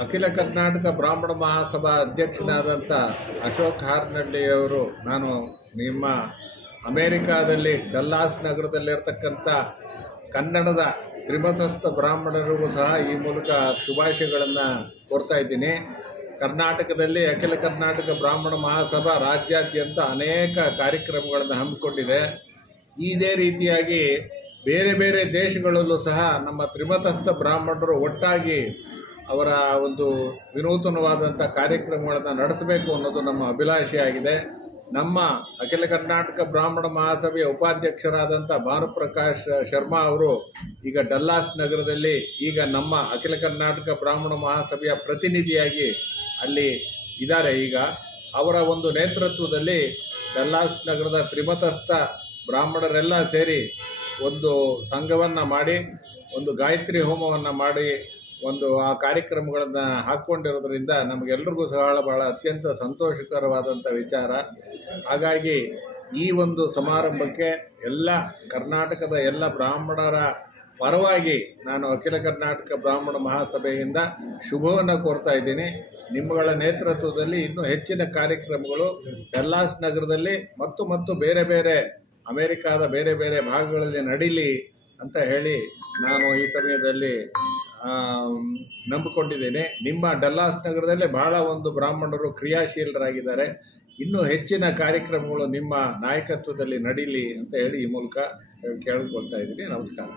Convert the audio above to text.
ಅಖಿಲ ಕರ್ನಾಟಕ ಬ್ರಾಹ್ಮಣ ಮಹಾಸಭಾ ಅಧ್ಯಕ್ಷನಾದಂಥ ಅಶೋಕ್ ಹಾರ್ನಳ್ಳಿಯವರು ನಾನು ನಿಮ್ಮ ಅಮೇರಿಕಾದಲ್ಲಿ ಡಲ್ಲಾಸ್ ನಗರದಲ್ಲಿರ್ತಕ್ಕಂಥ ಕನ್ನಡದ ತ್ರಿಮತಸ್ಥ ಬ್ರಾಹ್ಮಣರಿಗೂ ಸಹ ಈ ಮೂಲಕ ಶುಭಾಶಯಗಳನ್ನು ಕೋರ್ತಾ ಇದ್ದೀನಿ. ಕರ್ನಾಟಕದಲ್ಲಿ ಅಖಿಲ ಕರ್ನಾಟಕ ಬ್ರಾಹ್ಮಣ ಮಹಾಸಭಾ ರಾಜ್ಯಾದ್ಯಂತ ಅನೇಕ ಕಾರ್ಯಕ್ರಮಗಳನ್ನು ಹಮ್ಮಿಕೊಂಡಿದೆ. ಇದೇ ರೀತಿಯಾಗಿ ಬೇರೆ ಬೇರೆ ದೇಶಗಳಲ್ಲೂ ಸಹ ನಮ್ಮ ತ್ರಿಮತಸ್ಥ ಬ್ರಾಹ್ಮಣರು ಒಟ್ಟಾಗಿ ಅವರ ಒಂದು ವಿನೂತನವಾದಂಥ ಕಾರ್ಯಕ್ರಮಗಳನ್ನು ನಡೆಸಬೇಕು ಅನ್ನೋದು ನಮ್ಮ ಅಭಿಲಾಷೆಯಾಗಿದೆ. ನಮ್ಮ ಅಖಿಲ ಕರ್ನಾಟಕ ಬ್ರಾಹ್ಮಣ ಮಹಾಸಭೆಯ ಉಪಾಧ್ಯಕ್ಷರಾದಂಥ ಭಾನುಪ್ರಕಾಶ್ ಶರ್ಮಾ ಅವರು ಈಗ ಡಲ್ಲಾಸ್ ನಗರದಲ್ಲಿ ಈಗ ನಮ್ಮ ಅಖಿಲ ಕರ್ನಾಟಕ ಬ್ರಾಹ್ಮಣ ಮಹಾಸಭೆಯ ಪ್ರತಿನಿಧಿಯಾಗಿ ಅಲ್ಲಿ ಇದ್ದಾರೆ. ಈಗ ಅವರ ಒಂದು ನೇತೃತ್ವದಲ್ಲಿ ಡಲ್ಲಾಸ್ ನಗರದ ತ್ರಿಮತಸ್ಥ ಬ್ರಾಹ್ಮಣರೆಲ್ಲ ಸೇರಿ ಒಂದು ಸಂಘವನ್ನು ಮಾಡಿ ಒಂದು ಗಾಯತ್ರಿ ಹೋಮವನ್ನು ಮಾಡಿ ಒಂದು ಆ ಕಾರ್ಯಕ್ರಮಗಳನ್ನು ಹಾಕ್ಕೊಂಡಿರೋದ್ರಿಂದ ನಮಗೆಲ್ರಿಗೂ ಸಹ ಭಾಳ ಅತ್ಯಂತ ಸಂತೋಷಕರವಾದಂಥ ವಿಚಾರ. ಹಾಗಾಗಿ ಈ ಒಂದು ಸಮಾರಂಭಕ್ಕೆ ಎಲ್ಲ ಕರ್ನಾಟಕದ ಎಲ್ಲ ಬ್ರಾಹ್ಮಣರ ಪರವಾಗಿ ನಾನು ಅಖಿಲ ಕರ್ನಾಟಕ ಬ್ರಾಹ್ಮಣ ಮಹಾಸಭೆಯಿಂದ ಶುಭವನ್ನು ಕೋರ್ತಾ ಇದ್ದೀನಿ. ನಿಮ್ಮಗಳ ನೇತೃತ್ವದಲ್ಲಿ ಇನ್ನೂ ಹೆಚ್ಚಿನ ಕಾರ್ಯಕ್ರಮಗಳು ಡಲ್ಲಾಸ್ ನಗರದಲ್ಲಿ ಮತ್ತು ಬೇರೆ ಬೇರೆ ಅಮೇರಿಕಾದ ಬೇರೆ ಬೇರೆ ಭಾಗಗಳಲ್ಲಿ ನಡೀಲಿ ಅಂತ ಹೇಳಿ ನಾನು ಈ ಸಮಯದಲ್ಲಿ ನಂಬಿಕೊಂಡಿದ್ದೇನೆ. ನಿಮ್ಮ ಡಲ್ಲಾಸ್ ನಗರದಲ್ಲೇ ಬಹಳ ಒಂದು ಬ್ರಾಹ್ಮಣರು ಕ್ರಿಯಾಶೀಲರಾಗಿದ್ದಾರೆ. ಇನ್ನೂ ಹೆಚ್ಚಿನ ಕಾರ್ಯಕ್ರಮಗಳು ನಿಮ್ಮ ನಾಯಕತ್ವದಲ್ಲಿ ನಡೀಲಿ ಅಂತ ಹೇಳಿ ಈ ಮೂಲಕ ಕೇಳಿಕೊಳ್ತಾ ಇದ್ದೀನಿ. ನಮಸ್ಕಾರ.